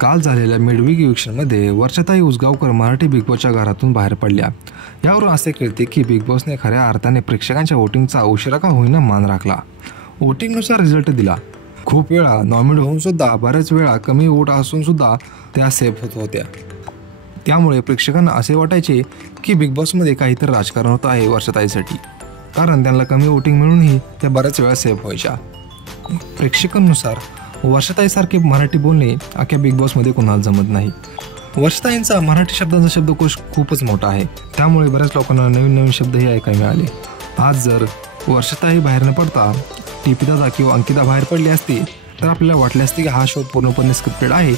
काल झालेल्या मिडवीक इव्हिक्शनमध्ये वर्षाताई उसगावकर मराठी बिग बॉसच्या घरातून बाहेर पडल्या। यावरून असे कळते की बिग बॉसने खऱ्या अर्थाने प्रेक्षकांच्या वोटिंगचा उशिरा का होईना मान राखला। वोटिंगनुसार रिझल्ट दिला। खूप वेळा नॉमिनेट होऊन सुद्धा बऱ्याच वेळा कमी वोट असून सुद्धा त्या सेफ होत होत्या। त्यामुळे प्रेक्षकांना असे वाटायचे की बिग बॉसमध्ये काहीतरी राजकारण होत आहे वर्षाताईसाठी, कारण त्यांना कमी वोटिंग मिळूनही त्या बऱ्याच वेळा सेफ व्हायच्या। प्रेक्षकांनुसार वर्षाताईसारखे मराठी बोलणे अख्ख्या बिग बॉसमध्ये कोणाला जमत नाही। वर्षाताईंचा मराठी शब्दांचा शब्दकोश खूपच मोठा आहे, त्यामुळे बऱ्याच लोकांना नवीन नवीन शब्दही ऐकायला मिळाले। आज जर वर्षाताई बाहेर न पडता टीपी दादा किंवा अंकिता बाहेर पडली असती तर आपल्याला वाटले असते की हा शो पूर्णपणे स्क्रिप्टेड आहे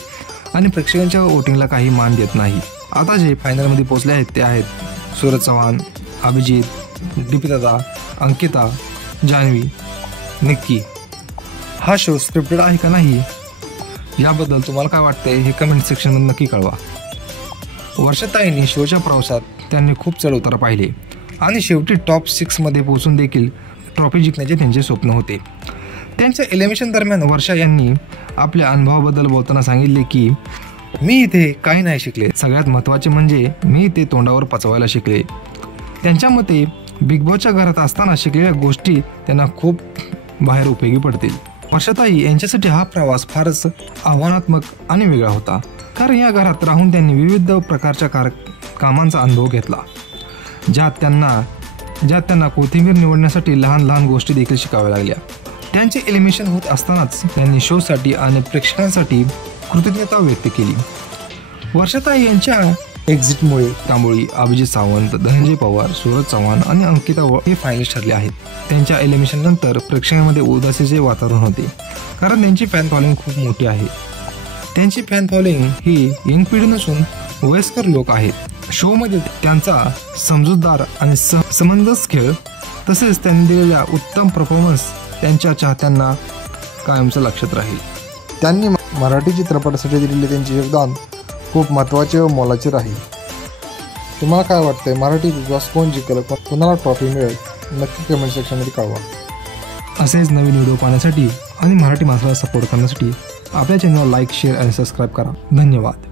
आणि प्रेक्षकांच्या वोटिंगला काही मान देत नाही। आता जे फायनलमध्ये पोहोचले आहेत ते आहेत सूरज चव्हाण, अभिजित, टीपी दादा, अंकिता, जान्हवी, निक्की। हा शो स्क्रिप्टेड आहे का नाही याबद्दल तुम्हाला काय वाटतंय हे कमेंट सेक्शनमध्ये नक्की कळवा। वर्षाताईंनी शोच्या प्रवासात त्यांनी खूप चढउतार पाहिले आणि शेवटी टॉप 6 मध्ये पोहोचून देखील ट्रॉफी जिंकण्याचे त्यांचे स्वप्न होते। त्यांच्या एलिमिनेशन दरम्यान वर्षा यांनी आपल्या अनुभवाबद्दल बोलताना सांगितले की मी इथे काही नाही शिकले, सगळ्यात महत्त्वाचे म्हणजे मी ते तोंडावर पचवायला शिकले। त्यांच्या मते बिग बॉसच्या घरात असताना शिकलेल्या गोष्टी त्यांना खूप बाहेर उपयोगी पडतील। वर्षाताई यांच्यासाठी हा प्रवास फारच आव्हानात्मक आणि वेगळा होता, कारण या घरात राहून त्यांनी विविध प्रकारच्या कामांचा अनुभव घेतला, ज्यात त्यांना कोथिंबीर निवडण्यासाठी लहान लहान गोष्टी देखील शिकाव्या लागल्या। त्यांचे एलिमिनेशन होत असतानाच त्यांनी शोसाठी आणि प्रेक्षकांसाठी कृतज्ञता व्यक्त केली। वर्षाताई यांच्या एक्झिटमुळे तांबोळी, अभिजित सावंत, धनंजय पवार, सूरज चव्हाण आणि अंकिता हे फायनलिस्ट ठरले आहेत। त्यांच्या एलिमिनेशन नंतर प्रेक्षकांमध्ये उदासीचे वातावरण होते, कारण त्यांची फॅन फॉलोइंग खूप मोठी आहे। त्यांची फॅन फॉलोइंग ही यंग पिढी नसून वयस्कर लोक आहेत। शोमध्ये त्यांचा समजूतदार आणि समंजस खेळ तसेच त्यांनी दिलेला उत्तम परफॉर्मन्स त्यांच्या चाहत्यांना कायमचं लक्षात राहील। त्यांनी मराठी चित्रपटासाठी दिलेले त्यांचे योगदान खूप महत्त्वाचे व मोलाचे राहील। तुम्हाला काय वाटतंय, मराठी बिग बॉस कोण जिंकेल, कुणाला ट्रॉफी मिळेल, नक्की कमेंट सेक्शनमध्ये कळवा। असेच नवीन व्हिडिओ पाहण्यासाठी आणि मराठी माणसाला सपोर्ट करण्यासाठी आपल्या चॅनलला लाईक, शेअर आणि सबस्क्राईब करा। धन्यवाद।